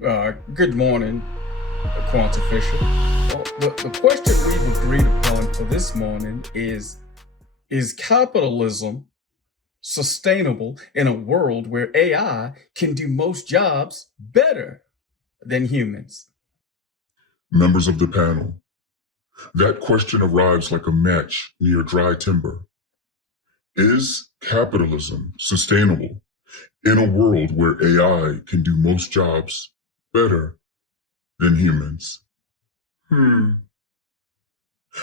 Good morning, Quantaficial. Well, the question we've agreed upon for this morning is capitalism sustainable in a world where AI can do most jobs better than humans? Members of the panel, that question arrives like a match near dry timber. Is capitalism sustainable in a world where AI can do most jobs better than humans? And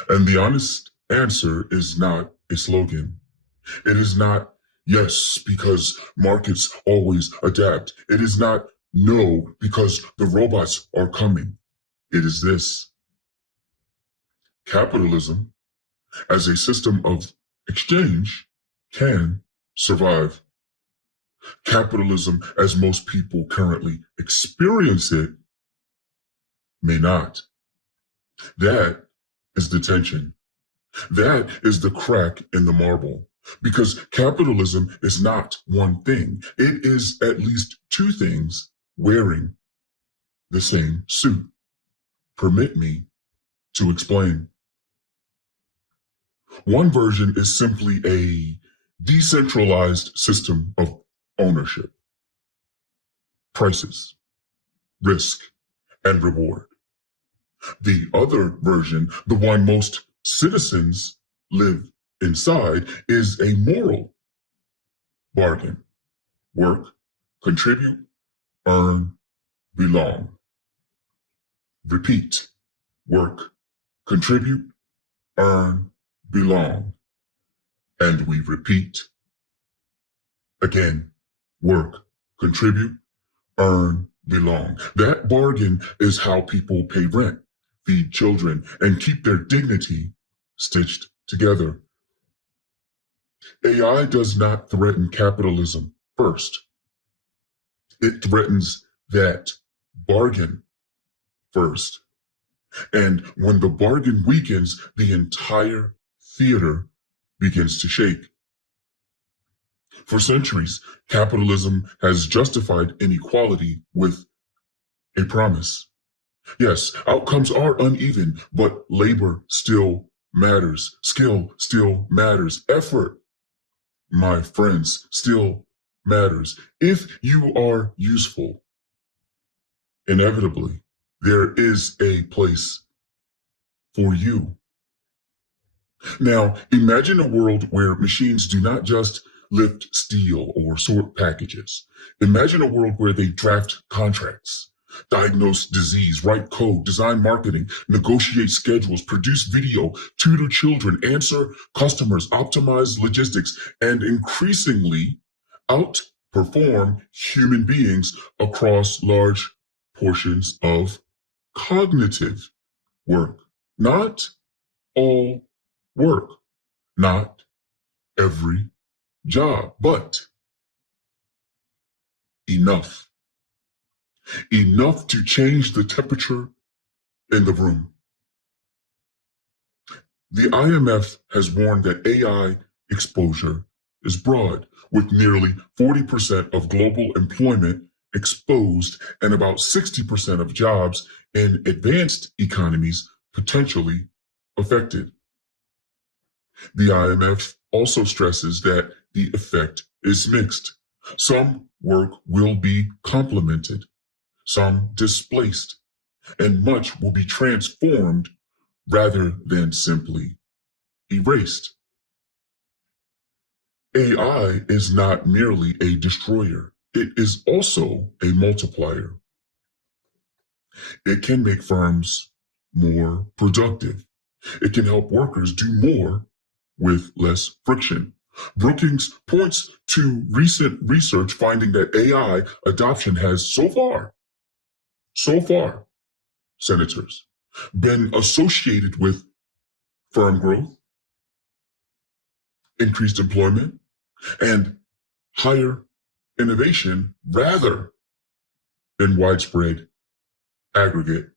the honest answer is not a slogan. It is not yes, because markets always adapt. It is not no, because the robots are coming. It is this: capitalism as a system of exchange can survive. Capitalism, as most people currently experience it, may not. That is the tension. That is the crack in the marble. Because capitalism is not one thing, it is at least two things wearing the same suit. Permit me to explain. One version is simply a decentralized system of ownership, prices, risk, and reward. The other version, the one most citizens live inside, is a moral bargain. Work, contribute, earn, belong. Repeat. Work, contribute, earn, belong. And we repeat. Again, work, contribute, earn, belong. That bargain is how people pay rent, feed children, and keep their dignity stitched together. AI does not threaten capitalism first. It threatens that bargain first. And when the bargain weakens, the entire theater begins to shake. For centuries, capitalism has justified inequality with a promise. Yes, outcomes are uneven, but labor still matters. Skill still matters. Effort, my friends, still matters. If you are useful, inevitably, there is a place for you. Now, imagine a world where machines do not just lift steel or sort packages. Imagine a world where they draft contracts, diagnose disease, write code, design marketing, negotiate schedules, produce video, tutor children, answer customers, optimize logistics, and increasingly outperform human beings across large portions of cognitive work. Not all work, not every job, but enough. Enough to change the temperature in the room. The IMF has warned that AI exposure is broad, with nearly 40% of global employment exposed and about 60% of jobs in advanced economies potentially affected. The IMF also stresses that the effect is mixed. Some work will be complemented, some displaced, and much will be transformed rather than simply erased. AI is not merely a destroyer, it is also a multiplier. It can make firms more productive. It can help workers do more with less friction. Brookings points to recent research finding that AI adoption has so far, senators, been associated with firm growth, increased employment, and higher innovation rather than widespread aggregate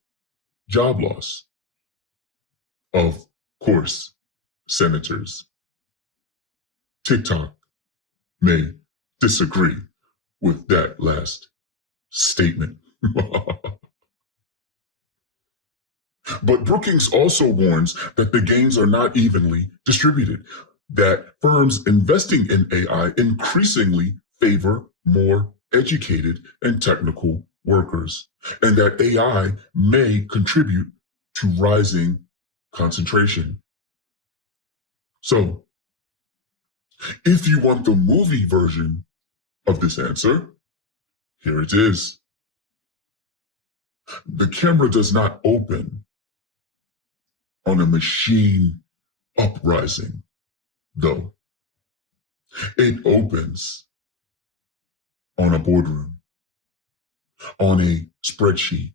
job loss. Of course, senators, TikTok may disagree with that last statement. But Brookings also warns that the gains are not evenly distributed, that firms investing in AI increasingly favor more educated and technical workers, and that AI may contribute to rising concentration. So, if you want the movie version of this answer, here it is. The camera does not open on a machine uprising, though. It opens on a boardroom, on a spreadsheet,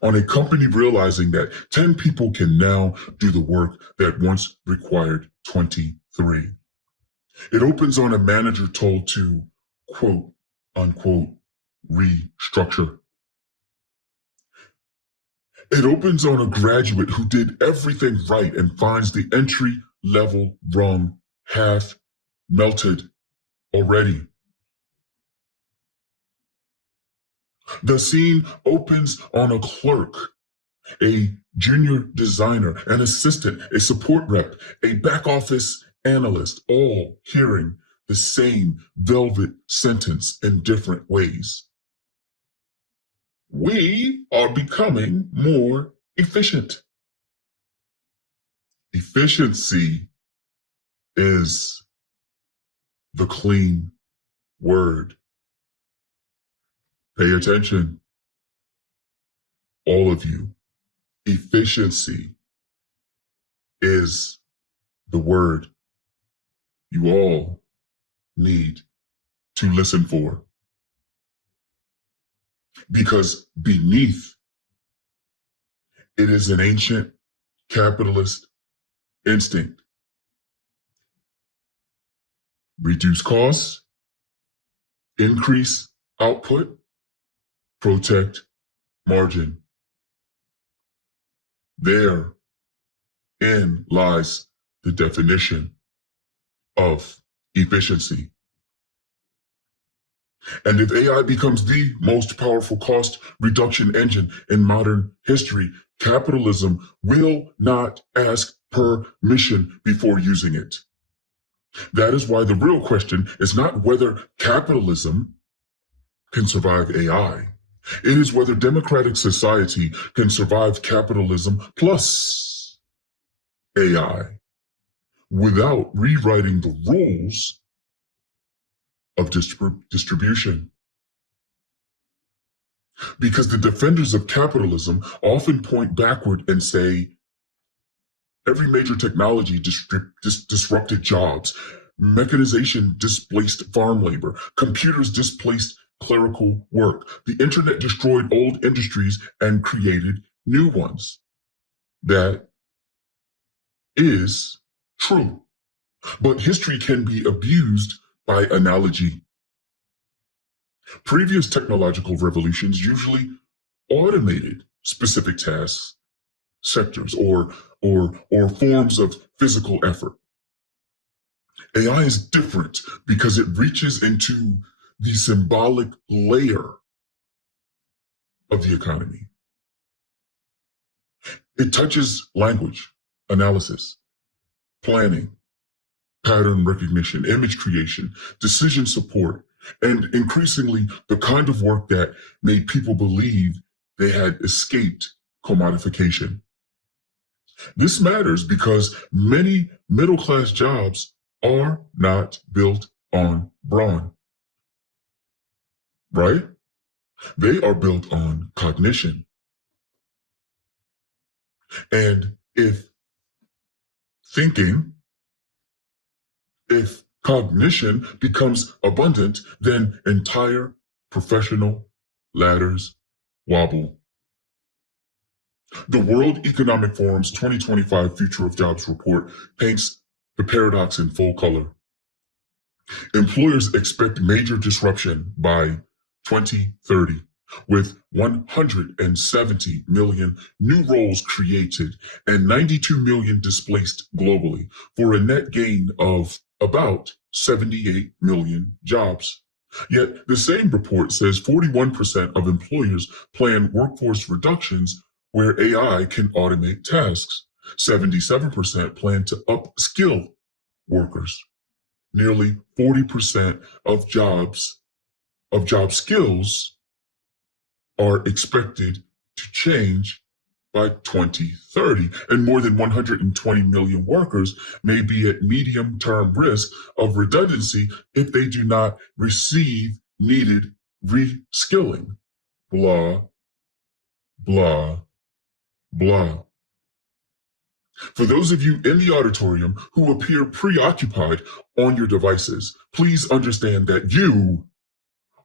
on a company realizing that 10 people can now do the work that once required 23. It opens on a manager told to, quote, unquote, restructure. It opens on a graduate who did everything right and finds the entry level rung half melted already. The scene opens on a clerk, a junior designer, an assistant, a support rep, a back office analyst, all hearing the same velvet sentence in different ways. We are becoming more efficient. Efficiency is the clean word. Pay attention, all of you. Efficiency is the word you all need to listen for. Because beneath it is an ancient capitalist instinct. Reduce costs, increase output, protect margin. Therein lies the definition of efficiency. And if AI becomes the most powerful cost reduction engine in modern history, capitalism will not ask permission before using it. That is why the real question is not whether capitalism can survive AI. It is whether democratic society can survive capitalism plus AI without rewriting the rules of distribution. Because the defenders of capitalism often point backward and say, every major technology disrupted jobs. Mechanization displaced farm labor. Computers displaced clerical work. The internet destroyed old industries and created new ones. That is true. But history can be abused by analogy. Previous technological revolutions usually automated specific tasks, sectors, or forms of physical effort. AI is different because it reaches into the symbolic layer of the economy. It touches language, analysis, planning, pattern recognition, image creation, decision support, and increasingly the kind of work that made people believe they had escaped commodification. This matters because many middle-class jobs are not built on brawn, right? They are built on cognition. And if cognition becomes abundant, then entire professional ladders wobble. The World Economic Forum's 2025 Future of Jobs report paints the paradox in full color. Employers expect major disruption by 2030, with 170 million new roles created and 92 million displaced globally, for a net gain of about 78 million jobs. Yet the same report says 41% of employers plan workforce reductions where AI can automate tasks. 77% plan to upskill workers. Nearly 40% of job skills are expected to change by 2030, and more than 120 million workers may be at medium-term risk of redundancy if they do not receive needed reskilling. Blah, blah, blah. For those of you in the auditorium who appear preoccupied on your devices, please understand that you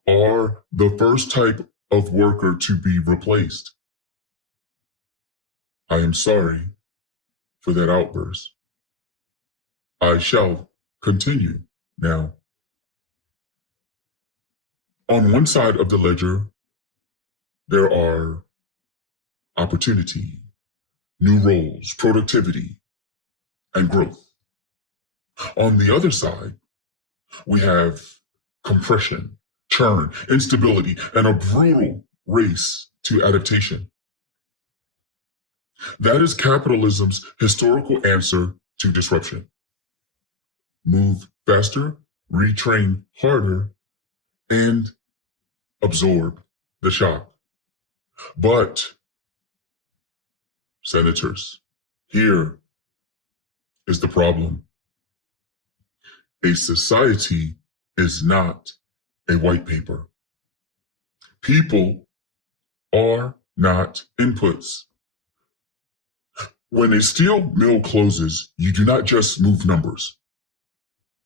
are the first type of worker to be replaced. I am sorry for that outburst. I shall continue now. On one side of the ledger, there are opportunity, new roles, productivity, and growth. On the other side, we have compression, churn, instability, and a brutal race to adaptation. That is capitalism's historical answer to disruption. Move faster, retrain harder, and absorb the shock. But, senators, here is the problem. A society is not a white paper. People are not inputs. When a steel mill closes, you do not just move numbers,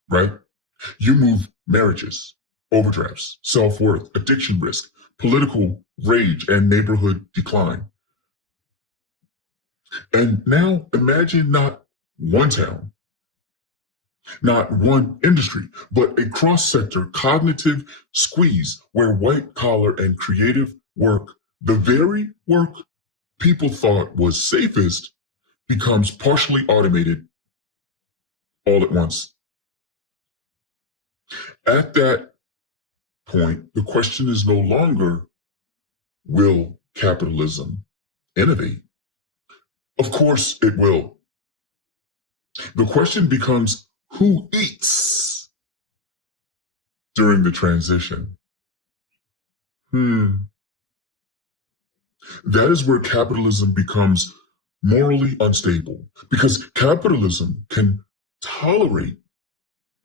right? You move marriages, overdrafts, self-worth, addiction risk, political rage, and neighborhood decline. And now imagine not one town, not one industry, but a cross-sector cognitive squeeze where white-collar and creative work, the very work people thought was safest, becomes partially automated all at once. At that point, the question is no longer, will capitalism innovate? Of course it will. The question becomes, who eats during the transition? That is where capitalism becomes morally unstable, because capitalism can tolerate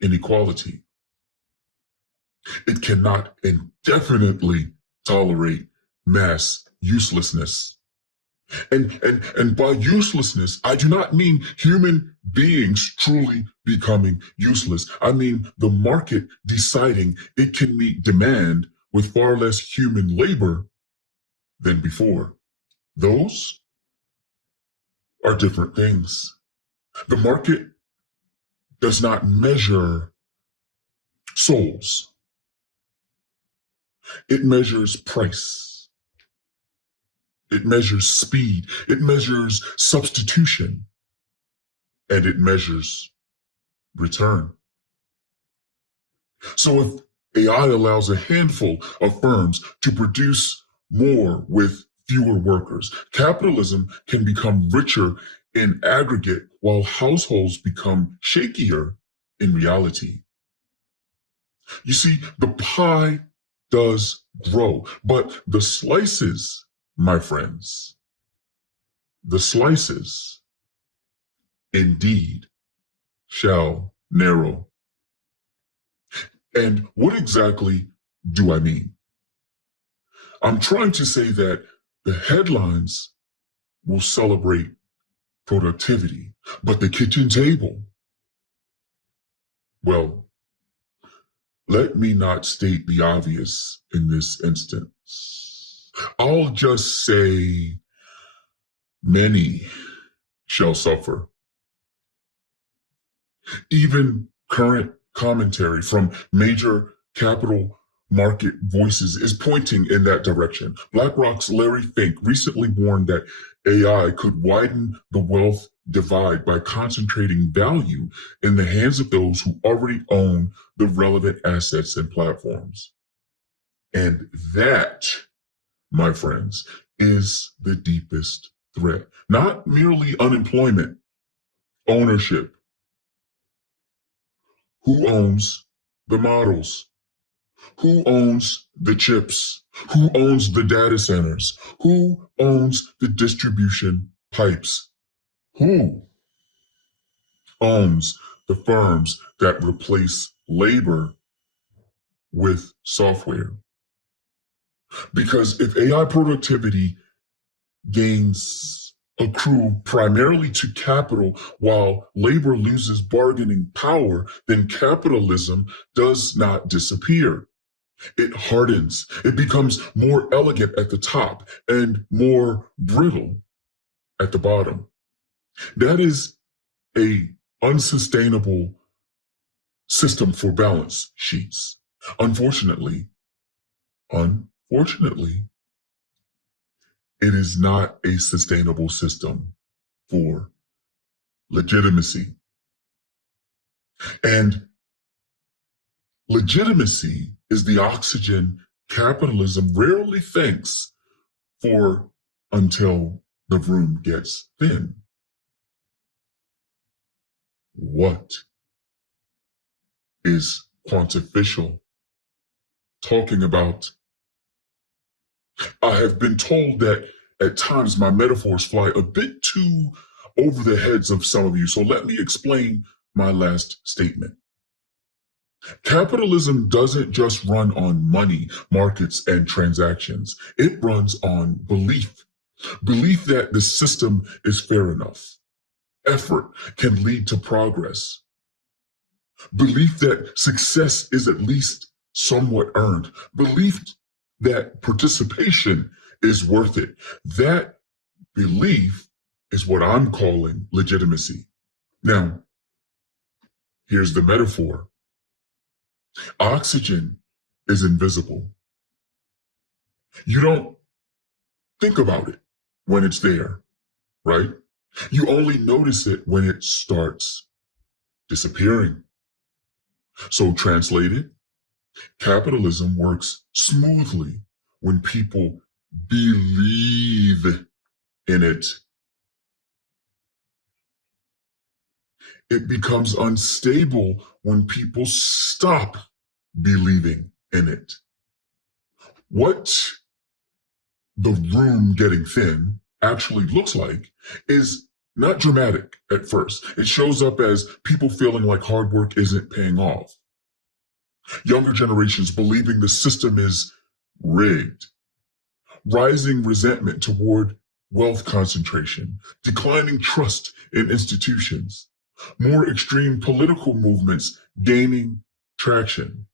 inequality. It cannot indefinitely tolerate mass uselessness. And by uselessness, I do not mean human beings truly becoming useless. I mean the market deciding it can meet demand with far less human labor than before. Those are different things. The market does not measure souls. It measures price. It measures speed. It measures substitution. And it measures return. So if AI allows a handful of firms to produce more with fewer workers, capitalism can become richer in aggregate while households become shakier in reality. You see, the pie does grow, but the slices, my friends, the slices indeed shall narrow. And what exactly do I mean? I'm trying to say that the headlines will celebrate productivity, but the kitchen table, well, let me not state the obvious in this instance. I'll just say many shall suffer. Even current commentary from major capital market voices is pointing in that direction. BlackRock's Larry Fink recently warned that AI could widen the wealth divide by concentrating value in the hands of those who already own the relevant assets and platforms. And that, my friends, is the deepest threat. Not merely unemployment, ownership. Who owns the models? Who owns the chips? Who owns the data centers? Who owns the distribution pipes? Who owns the firms that replace labor with software? Because if AI productivity gains accrue primarily to capital while labor loses bargaining power, then capitalism does not disappear. It hardens. It becomes more elegant at the top and more brittle at the bottom. That is a unsustainable system for balance sheets. Unfortunately, unfortunately, it is not a sustainable system for legitimacy. And legitimacy is the oxygen capitalism rarely thanks for until the room gets thin. What is Quantaficial talking about? I have been told that at times my metaphors fly a bit too over the heads of some of you, so let me explain my last statement. Capitalism doesn't just run on money, markets, and transactions. It runs on belief. Belief that the system is fair enough. Effort can lead to progress. Belief that success is at least somewhat earned. Belief that participation is worth it. That belief is what I'm calling legitimacy. Now, here's the metaphor. Oxygen is invisible. You don't think about it when it's there, right? You only notice it when it starts disappearing. So translated, capitalism works smoothly when people believe in it. It becomes unstable when people stop believing in it. What the room getting thin actually looks like is not dramatic at first. It shows up as people feeling like hard work isn't paying off. Younger generations believing the system is rigged. Rising resentment toward wealth concentration, declining trust in institutions, more extreme political movements gaining traction.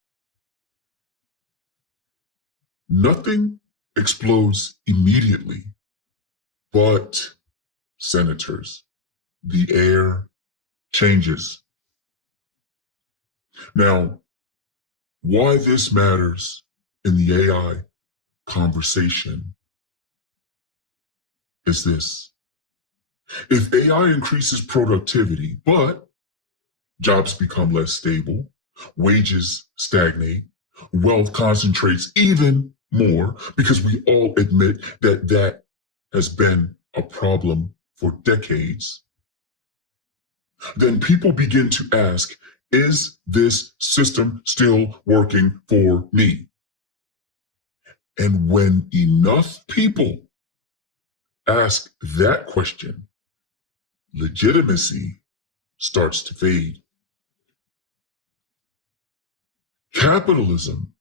Nothing explodes immediately, but senators, the air changes. Now, why this matters in the AI conversation is this. If AI increases productivity, but jobs become less stable, wages stagnate, wealth concentrates even more, because we all admit that that has been a problem for decades, then people begin to ask, is this system still working for me? And when enough people ask that question, legitimacy starts to fade. Capitalism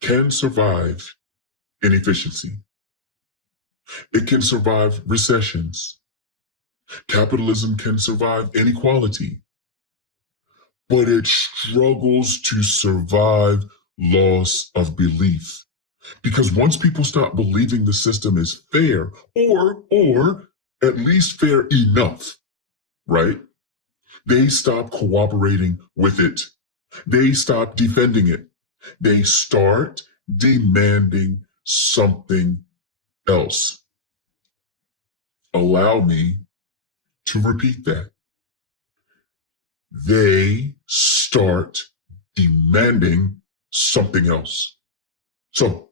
can survive inefficiency. It can survive recessions. Capitalism can survive inequality, but it struggles to survive loss of belief. Because once people stop believing the system is fair, or at least fair enough, right? They stop cooperating with it. They stop defending it. They start demanding something else. Allow me to repeat that. They start demanding something else. So,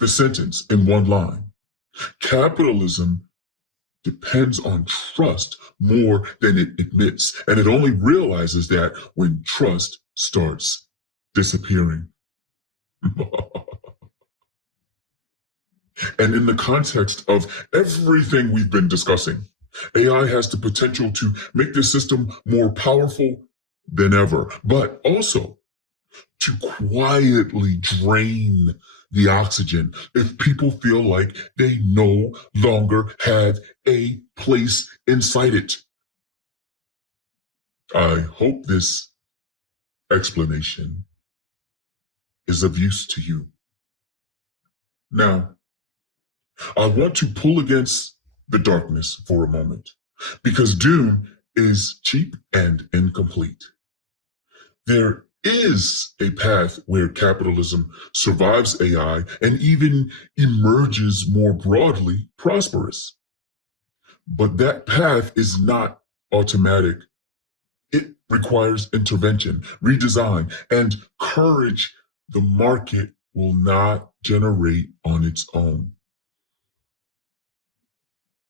the sentence in one line: capitalism depends on trust more than it admits, and it only realizes that when trust starts disappearing. And in the context of everything we've been discussing, AI has the potential to make the system more powerful than ever, but also to quietly drain the oxygen if people feel like they no longer have a place inside it. I hope this explanation is of use to you. Now, I want to pull against the darkness for a moment because doom is cheap and incomplete. There is a path where capitalism survives AI and even emerges more broadly prosperous. But that path is not automatic. It requires intervention, redesign, and courage the market will not generate on its own.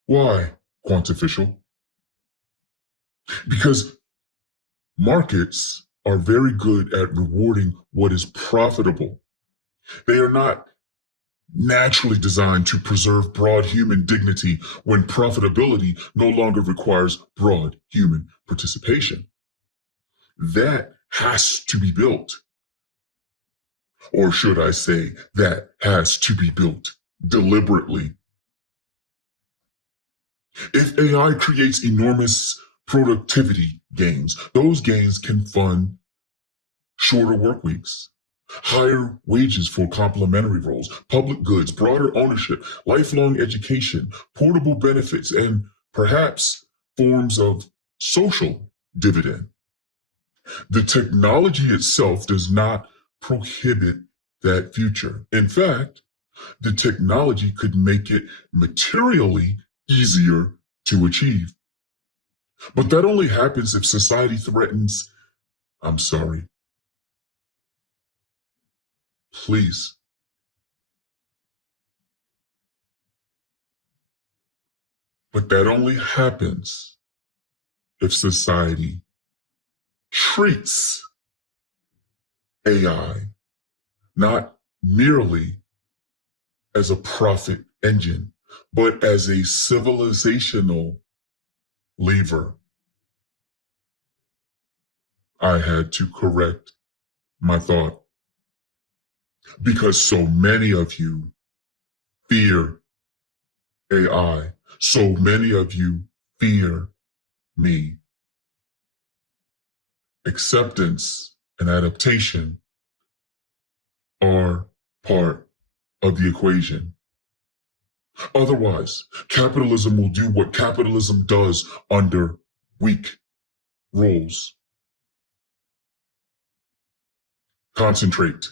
Why, Quantaficial? Because markets are very good at rewarding what is profitable. They are not naturally designed to preserve broad human dignity when profitability no longer requires broad human participation. That has to be built. Or should I say, that has to be built deliberately. If AI creates enormous productivity gains, those gains can fund shorter work weeks, higher wages for complementary roles, public goods, broader ownership, lifelong education, portable benefits, and perhaps forms of social dividend. The technology itself does not prohibit that future. In fact, the technology could make it materially easier to achieve. But that only happens if society threatens, I'm sorry, please. But that only happens if society treats AI not merely as a profit engine, but as a civilizational lever. I had to correct my thought because so many of you fear AI. So many of you fear me. Acceptance and adaptation are part of the equation. Otherwise, capitalism will do what capitalism does under weak rules. Concentrate.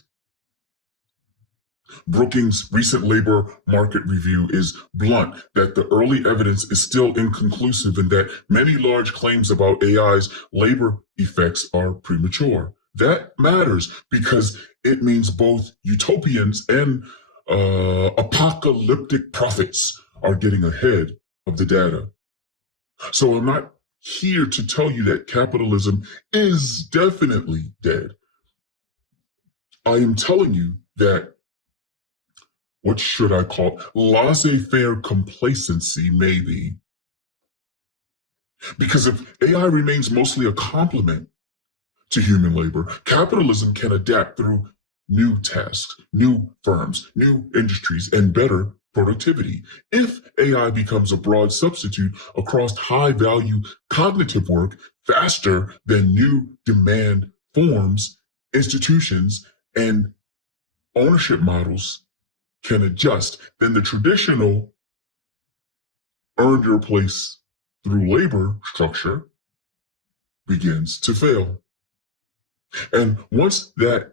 Brookings' recent labor market review is blunt that the early evidence is still inconclusive and that many large claims about AI's labor effects are premature. That matters because it means both utopians and apocalyptic prophets are getting ahead of the data. So I'm not here to tell you that capitalism is definitely dead. I am telling you that what should I call it? Laissez-faire complacency, maybe. Because if AI remains mostly a complement to human labor, capitalism can adapt through new tasks, new firms, new industries, and better productivity. If AI becomes a broad substitute across high value cognitive work faster than new demand forms, institutions, and ownership models can adjust, then the traditional earn your place through labor structure begins to fail. And once that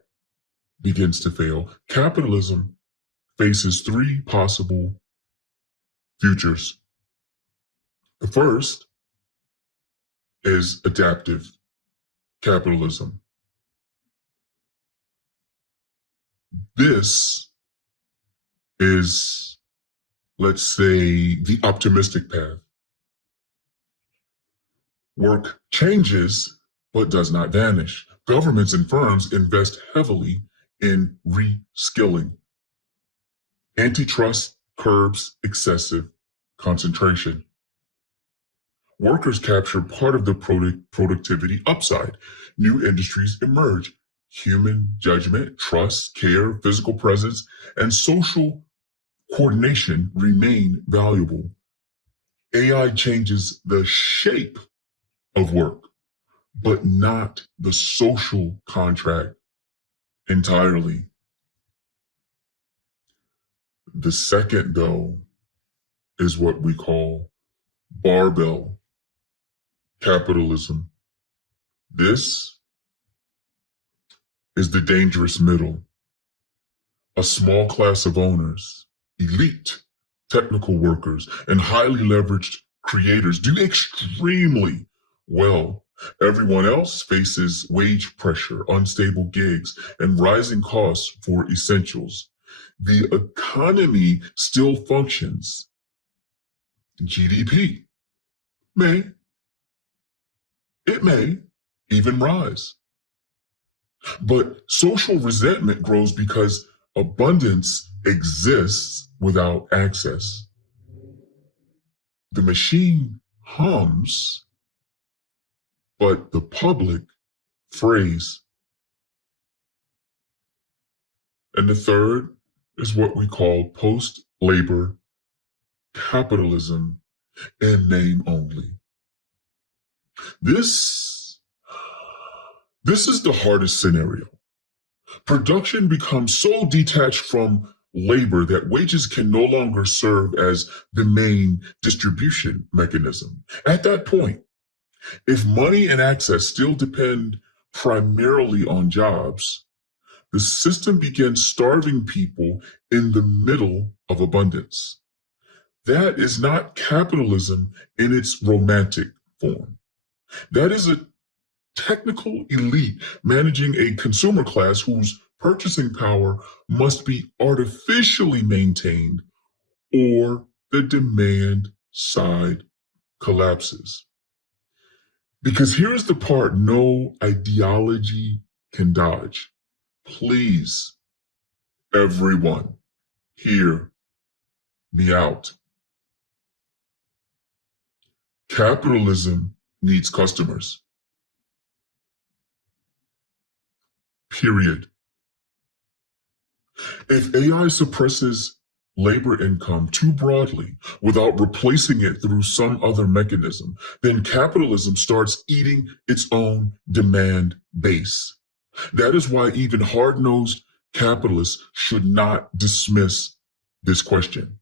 begins to fail, capitalism faces three possible futures. The first is adaptive capitalism. This is, let's say, the optimistic path. Work changes, but does not vanish. Governments and firms invest heavily in reskilling. Antitrust curbs excessive concentration. Workers capture part of the productivity upside. New industries emerge. Human judgment, trust, care, physical presence, and social coordination remain valuable. AI changes the shape of work, but not the social contract entirely. The second, though, is what we call barbell capitalism. This is the dangerous middle. A small class of owners, elite technical workers, and highly leveraged creators do extremely well. Everyone else faces wage pressure, unstable gigs, and rising costs for essentials. The economy still functions. GDP may, it may even rise. But social resentment grows because abundance exists without access. The machine hums, but the public frays. And the third is what we call post-labor capitalism in name only. This is the hardest scenario. Production becomes so detached from labor that wages can no longer serve as the main distribution mechanism. At that point, if money and access still depend primarily on jobs, the system begins starving people in the middle of abundance. That is not capitalism in its romantic form. That is a technical elite managing a consumer class whose purchasing power must be artificially maintained or the demand side collapses. Because here's the part no ideology can dodge. Please, everyone, hear me out. Capitalism needs customers. Period. If AI suppresses labor income too broadly without replacing it through some other mechanism, then capitalism starts eating its own demand base. That is why even hard-nosed capitalists should not dismiss this question.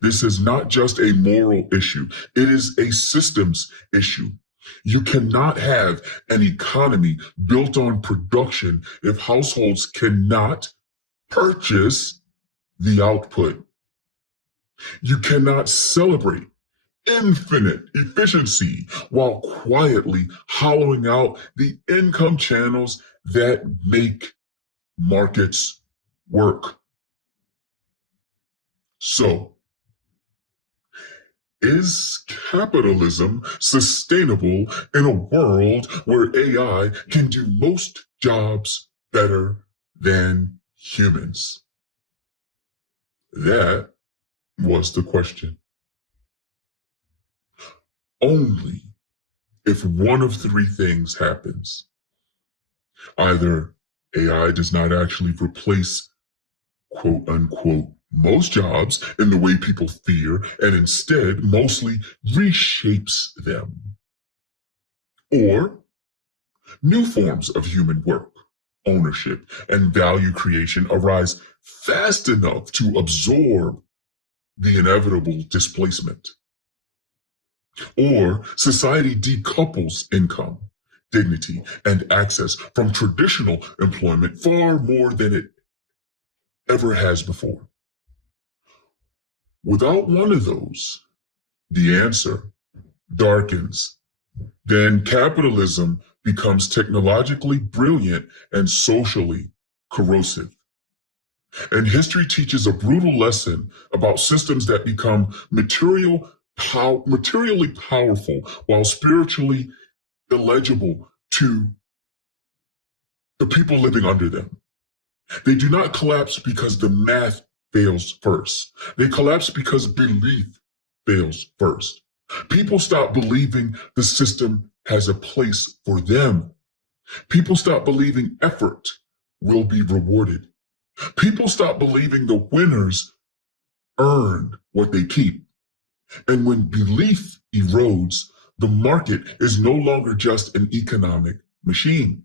This is not just a moral issue, it is a systems issue. You cannot have an economy built on production if households cannot purchase the output. You cannot celebrate infinite efficiency while quietly hollowing out the income channels that make markets work. So, is capitalism sustainable in a world where AI can do most jobs better than humans? That was the question. Only if one of three things happens. Either AI does not actually replace quote unquote most jobs in the way people fear and instead mostly reshapes them. Or new forms of human work, ownership, and value creation arise fast enough to absorb the inevitable displacement. Or society decouples income, dignity, and access from traditional employment far more than it ever has before. Without one of those, the answer darkens, then capitalism becomes technologically brilliant and socially corrosive. And history teaches a brutal lesson about systems that become materially powerful while spiritually illegible to the people living under them. They do not collapse because the math fails first. They collapse because belief fails first. People stop believing the system has a place for them. People stop believing effort will be rewarded. People stop believing the winners earn what they keep. And when belief erodes, the market is no longer just an economic machine.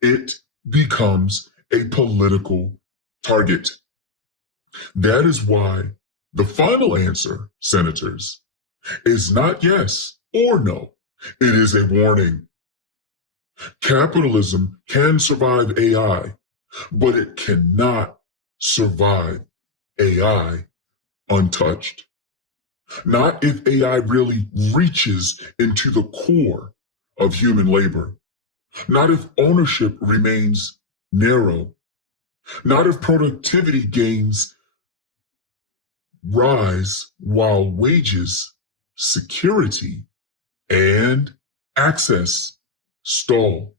It becomes a political target. That is why the final answer, senators, is not yes or no. It is a warning. Capitalism can survive AI, but it cannot survive AI untouched. Not if AI really reaches into the core of human labor. Not if ownership remains narrow. Not if productivity gains rise while wages, security, and access stall.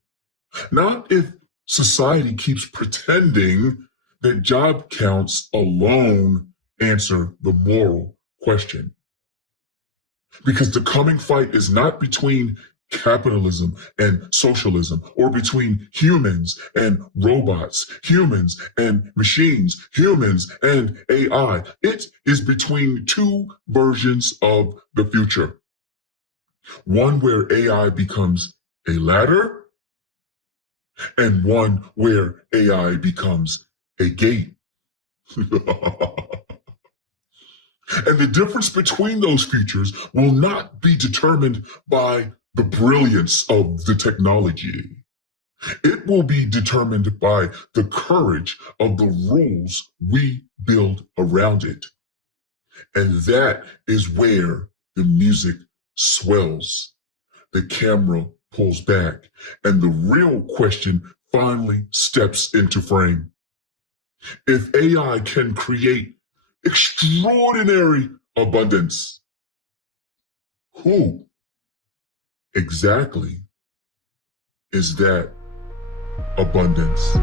Not if society keeps pretending that job counts alone answer the moral question. Because the coming fight is not between capitalism and socialism, or between humans and robots, humans and machines, humans and AI. It is between two versions of the future. One where AI becomes a ladder, and one where AI becomes a gate. And the difference between those futures will not be determined by the brilliance of the technology. It will be determined by the courage of the rules we build around it. And that is where the music swells, the camera pulls back, and the real question finally steps into frame. If AI can create extraordinary abundance, who exactly is that abundance?